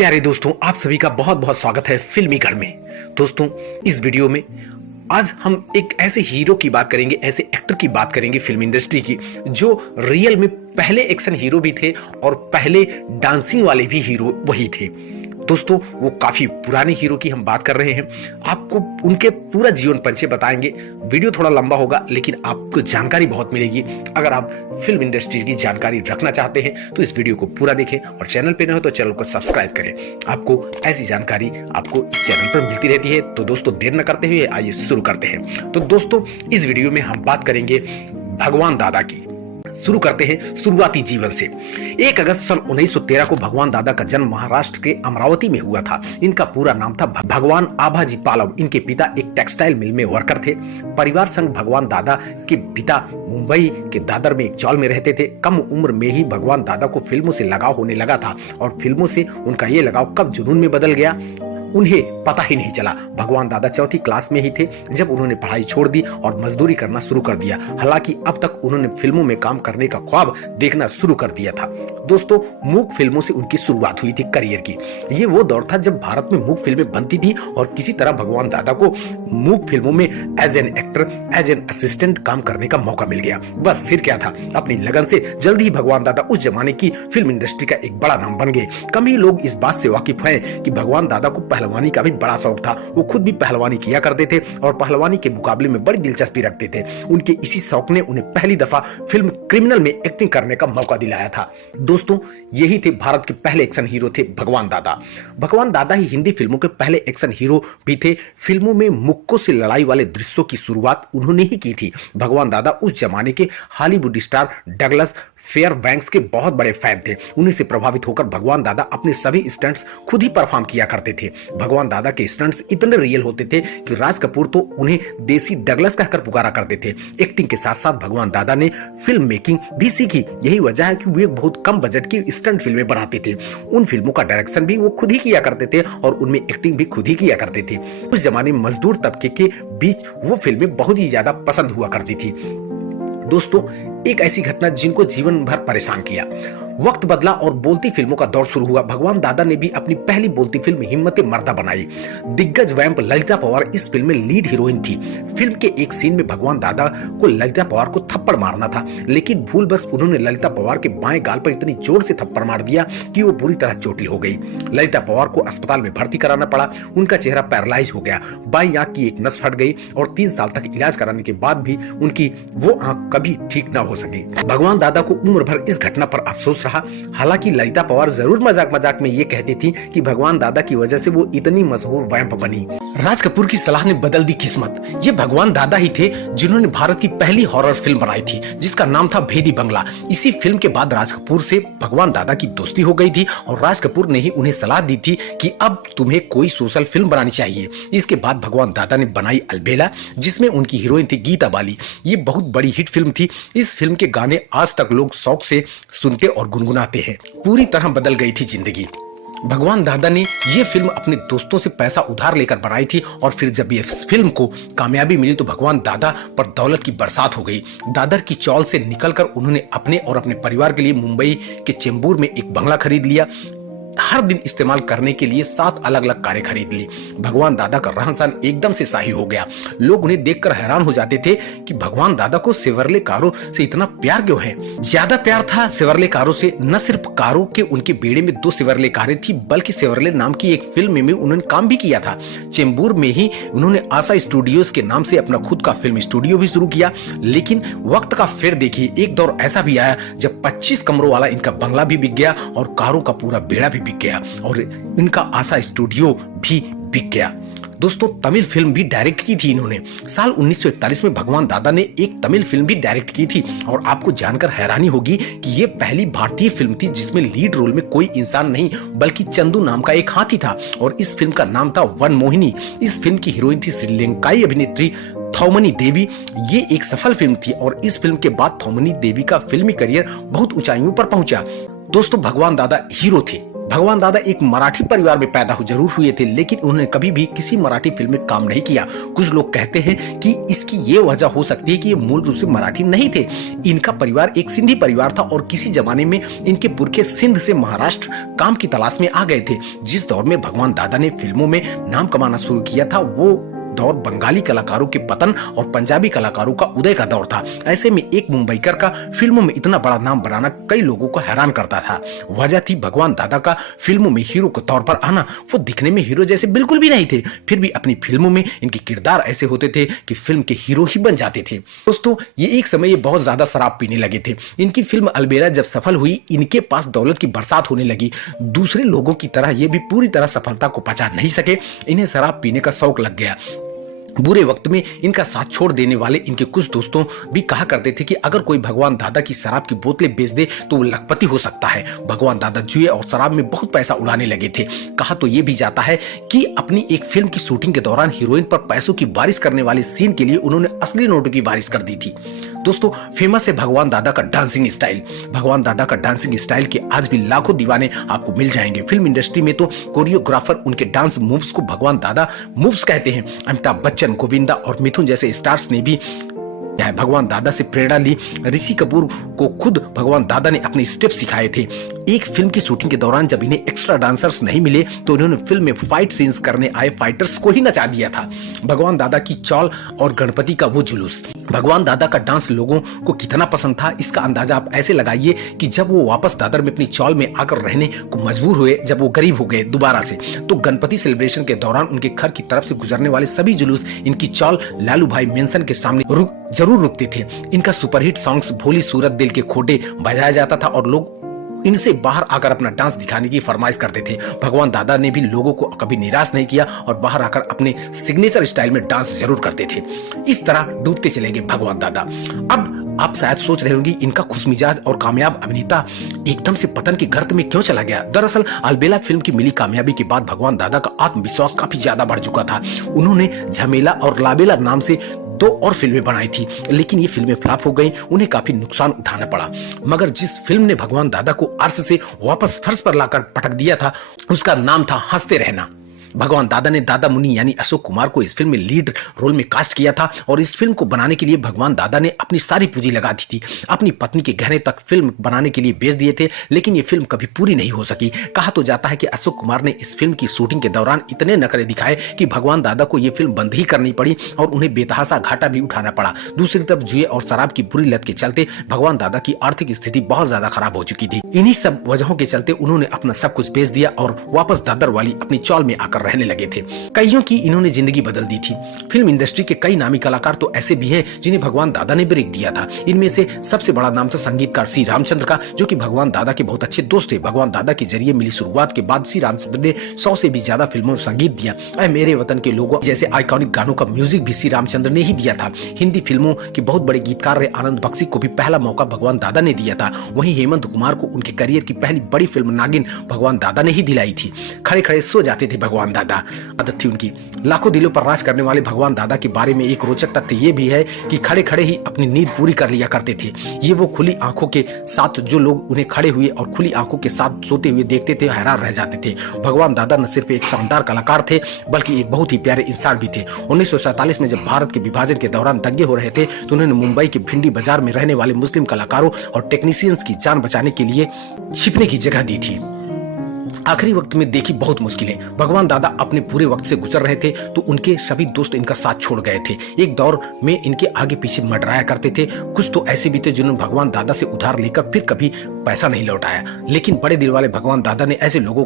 प्यारे दोस्तों, आप सभी का बहुत बहुत स्वागत है फिल्मी घर में। दोस्तों, इस वीडियो में आज हम एक ऐसे हीरो की बात करेंगे, ऐसे एक्टर की बात करेंगे फिल्म इंडस्ट्री की, जो रियल में पहले एक्शन हीरो भी थे और पहले डांसिंग वाले भी हीरो वही थे। दोस्तों, वो काफी पुराने हीरो की हम बात कर रहे हैं। आपको उनके पूरा जीवन परिचय बताएंगे। वीडियो थोड़ा लंबा होगा लेकिन आपको जानकारी बहुत मिलेगी। अगर आप फिल्म इंडस्ट्री की जानकारी रखना चाहते हैं तो इस वीडियो को पूरा देखें और चैनल पे न हो तो चैनल को सब्सक्राइब करें। आपको ऐसी जानकारी आपको इस चैनल पर मिलती रहती है। तो दोस्तों, देर न करते हुए आइए शुरू करते हैं। तो दोस्तों, इस वीडियो में हम बात करेंगे भगवान दादा की। शुरू करते हैं शुरुआती जीवन से। 1 अगस्त सन 1913 को भगवान दादा का जन्म महाराष्ट्र के अमरावती में हुआ था। इनका पूरा नाम था भगवान आभाजी पालव। इनके पिता एक टेक्सटाइल मिल में वर्कर थे। परिवार संग भगवान दादा के पिता मुंबई के दादर में एक चौल में रहते थे। कम उम्र में ही भगवान दादा को फिल्मों से लगाव होने लगा था और फिल्मों से उनका ये लगाव कब जुनून में बदल गया उन्हें पता ही नहीं चला। भगवान दादा चौथी क्लास में ही थे जब उन्होंने पढ़ाई छोड़ दी और मजदूरी करना शुरू कर दिया। हालांकि अब तक उन्होंने फिल्मों में काम करने का ख्वाब देखना शुरू कर दिया था। दोस्तों, मूक फिल्मों से उनकी शुरुआत हुई थी करियर की। ये वो दौर था जब भारत में मूक फिल्में बनती थी और किसी तरह भगवान दादा को मूक फिल्मों में as an actor, as an assistant काम करने का मौका मिल गया। बस फिर क्या था, अपनी लगन से जल्दी ही भगवान दादा उस जमाने की फिल्म इंडस्ट्री का एक बड़ा नाम बन गए। कम ही लोग इस बात से वाकिफ हैं कि भगवान दादा को पहलवानी का भी बड़ा शौक था। वो खुद भी पहलवानी किया करते थे और पहलवानी के मुकाबले में बड़ी दिलचस्पी रखते थे। उनके इसी शौक ने उन्हें पहली दफा फिल्म क्रिमिनल में एक्टिंग करने का मौका दिलाया था। दोस्तों, यही थे भारत के पहले एक्शन हीरो थे भगवान दादा। भगवान दादा ही हिंदी फिल्मों के पहले एक्शन हीरो भी थे। फिल्मों में मुक्कों से लड़ाई वाले दृश्यों की शुरुआत उन्होंने ही की थी। भगवान दादा उस जमाने के हॉलीवुड स्टार डगलस फेयरबैंक्स के बहुत बड़े फैन थे। उन्हीं से प्रभावित होकर भगवान दादा अपने सभी स्टंट्स खुद ही परफॉर्म किया करते थे। भगवान दादा के स्टंट्स इतने रियल होते थे कि राज कपूर तो उन्हें देसी डगलस कहकर पुकारा करते थे। एक्टिंग के साथ साथ भगवान दादा ने फिल्म मेकिंग भी सीखी। यही वजह है कि वे बहुत कम बजट की स्टंट फिल्में बनाते थे। उन फिल्मों का डायरेक्शन भी वो खुद ही किया करते थे और उनमें एक्टिंग भी खुद ही किया करते थे। उस जमाने में मजदूर तबके के बीच वो फिल्में बहुत ही ज्यादा पसंद हुआ करती थी। दोस्तों, एक ऐसी घटना जिनको जीवन भर परेशान किया। वक्त बदला और बोलती फिल्मों का दौर शुरू हुआ। भगवान दादा ने भी अपनी पहली बोलती फिल्म हिम्मते मर्दा बनाई। दिग्गज वैम्प ललिता पवार इस फिल्म में लीड हीरोइन थी। फिल्म के एक सीन में भगवान दादा को ललिता पवार को थप्पड़ मारना था, लेकिन भूल बस उन्होंने ललिता पवार के बाएं गाल पर इतनी जोर से थप्पड़ मार दिया कि वो बुरी तरह चोटिल हो गई। ललिता पवार को अस्पताल में भर्ती कराना पड़ा। उनका चेहरा पैरालाइज हो गया, बाईं आंख की एक नस फट गई और 3 साल तक इलाज कराने के बाद भी उनकी वो आंख कभी ठीक ना हो सकी। भगवान दादा को उम्र भर इस घटना पर अफसोस रहा। हालांकि ललिता पवार जरूर मजाक मजाक में ये कहती थी कि भगवान दादा की वजह से वो इतनी मशहूर वैम्प बनी। राज कपूर की सलाह ने बदल दी किस्मत। ये भगवान दादा ही थे जिन्होंने भारत की पहली हॉरर फिल्म बनाई थी जिसका नाम था भेदी बंगला। इसी फिल्म के बाद राज कपूर से भगवान दादा की दोस्ती हो गई थी और राज कपूर ने ही उन्हें सलाह दी थी कि अब तुम्हें कोई सोशल फिल्म बनानी चाहिए। इसके बाद भगवान दादा ने बनाई अलबेला, जिसमें उनकी हीरोइन थी गीता बाली। ये बहुत बड़ी हिट फिल्म थी। इस फिल्म के गाने आज तक लोग शौक से सुनते और गुनगुनाते हैं। पूरी तरह बदल गई थी जिंदगी। भगवान दादा ने ये फिल्म अपने दोस्तों से पैसा उधार लेकर बनाई थी और फिर जब ये फिल्म को कामयाबी मिली तो भगवान दादा पर दौलत की बरसात हो गई। दादर की चौल से निकलकर उन्होंने अपने और अपने परिवार के लिए मुंबई के चेंबूर में एक बंगला खरीद लिया। हर दिन इस्तेमाल करने के लिए 7 अलग अलग कारें खरीद ली। भगवान दादा का रहन सहन एकदम से शाही हो गया। लोग उन्हें देखकर हैरान हो जाते थे कि भगवान दादा को सेवर्ले कारों से इतना प्यार क्यों है। ज्यादा प्यार था सेवर्ले कारों से। न सिर्फ कारों के उनके बेड़े में 2 सेवर्ले कारें थी, बल्कि सेवर्ले नाम की एक फिल्म में उन्होंने काम भी किया था। चेंबूर में ही उन्होंने आशा स्टूडियोज के नाम से अपना खुद का फिल्म स्टूडियो भी शुरू किया। लेकिन वक्त का फेर देखिए, एक दौर ऐसा भी आया जब 25 कमरों वाला इनका बंगला भी बिक गया और कारों का पूरा बेड़ा भी बिक गया और इनका आशा स्टूडियो भी बिक गया। दोस्तों, तमिल फिल्म भी डायरेक्ट की थी इन्होंने। साल 1941 में भगवान दादा ने एक तमिल फिल्म भी डायरेक्ट की थी और आपको जानकर हैरानी होगी कि ये पहली भारतीय फिल्म थी जिसमें लीड रोल में कोई इंसान नहीं बल्कि चंदू नाम का एक हाथी था और इस फिल्म का नाम था वन मोहिनी। इस फिल्म की हीरोइन थी श्रीलंकाई अभिनेत्री थौमनी देवी। ये एक सफल फिल्म थी और इस फिल्म के बाद थौमनी देवी का फिल्मी करियर बहुत ऊंचाइयों पर पहुंचा। दोस्तों, भगवान दादा हीरो थे, भगवान दादा एक मराठी परिवार में पैदा हो जरूर हुए थे, लेकिन उन्होंने कभी भी किसी मराठी फिल्म में काम नहीं किया। कुछ लोग कहते हैं कि इसकी ये वजह हो सकती है कि ये मूल रूप से मराठी नहीं थे। इनका परिवार एक सिंधी परिवार था और किसी जमाने में इनके पुरखे सिंध से महाराष्ट्र काम की तलाश में आ गए थे। जिस दौर में भगवान दादा ने फिल्मों में नाम कमाना शुरू किया था, वो दौर बंगाली कलाकारों के पतन और पंजाबी कलाकारों का उदय का दौर था। ऐसे में एक मुंबईकर का फिल्मों में इतना बड़ा नाम बनाना कई लोगों को हैरान करता था। वजह थी भगवान दादा का फिल्मों में हीरो के तौर पर आना। वो दिखने में हीरो जैसे बिल्कुल भी नहीं थे, फिर भी अपनी फिल्मों में इनके किरदार ऐसे होते थे कि फिल्म के हीरो ही बन जाते थे। दोस्तों, ये एक समय ये बहुत ज्यादा शराब पीने लगे थे। इनकी फिल्म अलबेला जब सफल हुई, इनके पास दौलत की बरसात होने लगी। दूसरे लोगों की तरह ये भी पूरी तरह सफलता को पचा नहीं सके। इन्हें शराब पीने का शौक लग गया। बुरे वक्त में इनका साथ छोड़ देने वाले इनके कुछ दोस्तों भी कहा करते थे कि अगर कोई भगवान दादा की शराब की बोतलें बेच दे तो वो लखपति हो सकता है। भगवान दादा जुए और शराब में बहुत पैसा उड़ाने लगे थे। कहा तो ये भी जाता है कि अपनी एक फिल्म की शूटिंग के दौरान हीरोइन पर पैसों की बारिश करने वाले सीन के लिए उन्होंने असली नोटों की बारिश कर दी थी। दोस्तों, फेमस है भगवान दादा का डांसिंग स्टाइल। भगवान दादा का डांसिंग स्टाइल के आज भी लाखों दीवाने आपको मिल जाएंगे। फिल्म इंडस्ट्री में तो कोरियोग्राफर उनके डांस मूव्स को भगवान दादा मूव्स कहते हैं। अमिताभ बच्चन, गोविंदा और मिथुन जैसे स्टार्स ने भी भगवान दादा से प्रेरणा ली। ऋषि कपूर को खुद भगवान दादा ने अपने स्टेप सिखाए थे। एक फिल्म की शूटिंग के दौरान जब इन्हें एक्स्ट्रा डांसर्स नहीं मिले तो उन्होंने फिल्म में फाइट सीन्स करने आए फाइटर्स को ही नचा दिया था। भगवान दादा की चौल और गणपति का वो जुलूस। भगवान दादा का डांस लोगों को कितना पसंद था, इसका अंदाजा आप ऐसे लगाइए कि जब वो वापस दादर में अपनी चौल में आकर रहने को मजबूर हुए, जब वो गरीब हो गए दोबारा से, तो गणपति सेलिब्रेशन के दौरान उनके घर की तरफ से गुजरने वाले सभी जुलूस इनकी चौल लालू भाई मेंशन के सामने जरूर रुकते थे। इनका सुपरहिट सॉन्ग्स भोली सूरत दिल के खोटे बजाया जाता था और लोग इनसे बाहर आकर अपना डांस दिखाने की फरमाइश करते थे। भगवान दादा ने भी लोगों को कभी निराश नहीं किया और बाहर आकर अपने सिग्नेचर स्टाइल में डांस जरूर करते थे। इस तरह डूबते चले गए भगवान दादा। अब आप शायद सोच रहे होंगे इनका खुशमिजाज और कामयाब अभिनेता एकदम से पतन के गर्त में क्यों चला गया। दरअसल अलबेला फिल्म की मिली कामयाबी के बाद भगवान दादा का आत्मविश्वास काफी ज्यादा बढ़ चुका था। उन्होंने झमेला और लाबेला नाम से 2 और फिल्में बनाई थी, लेकिन ये फिल्में फ्लॉप हो गई। उन्हें काफी नुकसान उठाना पड़ा। मगर जिस फिल्म ने भगवान दादा को अर्श से वापस फर्श पर लाकर पटक दिया था, उसका नाम था हंसते रहना। भगवान दादा ने दादा मुनि यानी अशोक कुमार को इस फिल्म में लीड रोल में कास्ट किया था और इस फिल्म को बनाने के लिए भगवान दादा ने अपनी सारी पूंजी लगा दी थी। अपनी पत्नी के गहने तक फिल्म बनाने के लिए बेच दिए थे, लेकिन ये फिल्म कभी पूरी नहीं हो सकी। कहा तो जाता है कि अशोक कुमार ने इस फिल्म की शूटिंग के दौरान इतने नखरे दिखाए कि भगवान दादा को यह फिल्म बंद ही करनी पड़ी और उन्हें बेतहासा घाटा भी उठाना पड़ा। दूसरी तरफ जुए और शराब की बुरी लत के चलते भगवान दादा की आर्थिक स्थिति बहुत ज्यादा खराब हो चुकी थी। इन्हीं सब वजहों के चलते उन्होंने अपना सब कुछ बेच दिया और वापस दादर वाली अपनी चौल में आकर रहने लगे थे। कईयों की इन्होंने जिंदगी बदल दी थी। फिल्म इंडस्ट्री के कई नामी कलाकार तो ऐसे भी हैं जिन्हें भगवान दादा ने ब्रेक दिया था। इनमें से सबसे बड़ा नाम था संगीतकार सी रामचंद्र का, जो कि भगवान दादा के बहुत अच्छे दोस्त थे। भगवान दादा के जरिए मिली शुरुआत के बाद सी रामचंद्र ने 100 से भी ज्यादा फिल्मों में संगीत दिया। ऐ मेरे वतन के लोगों जैसे आइकॉनिक गानों का म्यूजिक भी सी रामचंद्र ने ही दिया था। हिंदी फिल्मों के बहुत बड़े गीतकार रहे आनंद बख्शी को भी पहला मौका भगवान दादा ने दिया था। वहीं हेमंत कुमार को उनके करियर की पहली बड़ी फिल्म नागिन भगवान दादा ने ही दिलाई थी। खड़े खड़े सो जाते थे भगवान दादा, आदत थी उनकी। लाखों दिलों पर राज करने वाले भगवान दादा के बारे में एक रोचक तथ्य ये भी है कि खड़े खड़े ही अपनी नींद पूरी कर लिया करते थे। ये वो खुली आंखों के साथ जो लोग उन्हें खड़े हुए और खुली आंखों के साथ सोते हुए देखते थे हैरान रह जाते थे। भगवान दादा न सिर्फ एक शानदार कलाकार थे बल्कि एक बहुत ही प्यारे इंसान भी थे। 1947 में जब भारत के विभाजन के दौरान दंगे हो रहे थे तो उन्होंने मुंबई के भिंडी बाजार में रहने वाले मुस्लिम कलाकारों और टेक्नीशियंस की जान बचाने के लिए छिपने की जगह दी थी। आखिरी वक्त में देखी बहुत मुश्किलें। भगवान दादा अपने पूरे वक्त से गुजर रहे थे तो उनके सभी दोस्त इनका साथ छोड़ गए थे। एक दौर में इनके आगे पीछे मंडराया करते थे। कुछ तो ऐसे भी थे जिन्होंने भगवान दादा से उधार लेकर फिर कभी पैसा नहीं लौटाया, लेकिन बड़े दिल वाले भगवान दादा ने ऐसे लोगों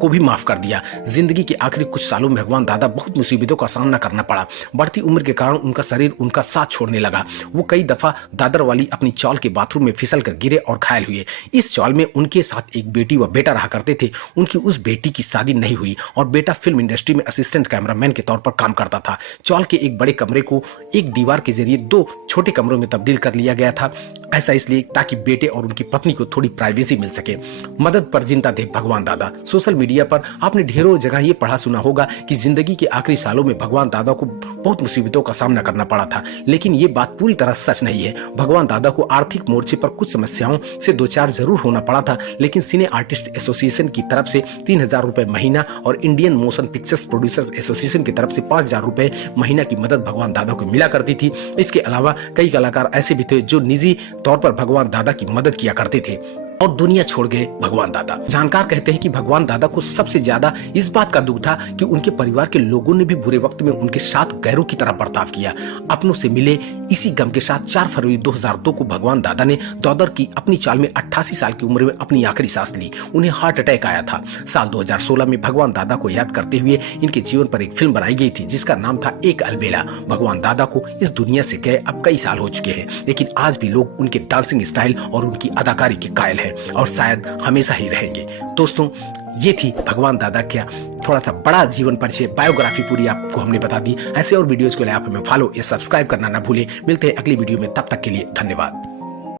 को भी माफ कर दिया। जिंदगी के आखिरी कुछ सालों में भगवान दादा बहुत मुसीबतों का सामना करना पड़ा। बढ़ती उम्र के कारण उनका शरीर उनका साथ छोड़ने लगा। वो कई दफा दादर वाली अपनी चौल के बाथरूम में फिसल कर गिरे और घायल हुए। इस चौल में उनके साथ एक बेटी व बेटा रहा करते थे। उनकी उस बेटी की शादी नहीं हुई और बेटा फिल्म इंडस्ट्री में असिस्टेंट कैमरामैन के तौर पर काम करता था। चौल के एक बड़े कमरे को एक दीवार के जरिए 2 छोटे कमरों में तब्दील कर लिया गया था। ऐसा इसलिए ताकि बेटे और उनकी पत्नी को थोड़ी प्राइवेसी मिल सके। मदद पर जिंदा थे भगवान दादा। सोशल मीडिया पर आपने ढेरों जगह ये पढ़ा सुना होगा कि जिंदगी के आखिरी सालों में भगवान दादा को बहुत मुसीबतों का सामना करना पड़ा था, लेकिन ये बात पूरी तरह सच नहीं है। भगवान दादा को आर्थिक मोर्चे पर कुछ समस्याओं से दो चार जरूर होना पड़ा था, लेकिन सिने आर्टिस्ट एसोसिएशन की तरफ से 3,000 रुपए महीना और Indian motion pictures producers association की तरफ से 5,000 रुपए महीना की मदद भगवान दादा को मिला करती थी। इसके अलावा कई कलाकार ऐसे भी थे जो निजी तौर पर भगवान दादा की मदद किया करते थे और दुनिया छोड़ गए भगवान दादा। जानकार कहते हैं कि भगवान दादा को सबसे ज्यादा इस बात का दुख था कि उनके परिवार के लोगों ने भी बुरे वक्त में उनके साथ गैरों की तरह बर्ताव किया। अपनों से मिले इसी गम के साथ 4 फरवरी 2002 को भगवान दादा ने दौदर की अपनी चाल में 88 साल की उम्र में अपनी आखिरी सांस ली। उन्हें हार्ट अटैक आया था। साल 2016 में भगवान दादा को याद करते हुए इनके जीवन पर एक फिल्म बनाई गई थी जिसका नाम था एक अलबेला। भगवान दादा को इस दुनिया से गए अब कई साल हो चुके हैं, लेकिन आज भी लोग उनके डांसिंग स्टाइल और उनकी अदाकारी के कायल हैं और शायद हमेशा ही रहेंगे। दोस्तों, ये थी भगवान दादा का थोड़ा सा बड़ा जीवन परिचय, बायोग्राफी पूरी आपको हमने बता दी। ऐसे और वीडियोस के लिए आप हमें फॉलो या सब्सक्राइब करना ना भूलें। मिलते हैं अगली वीडियो में, तब तक के लिए धन्यवाद।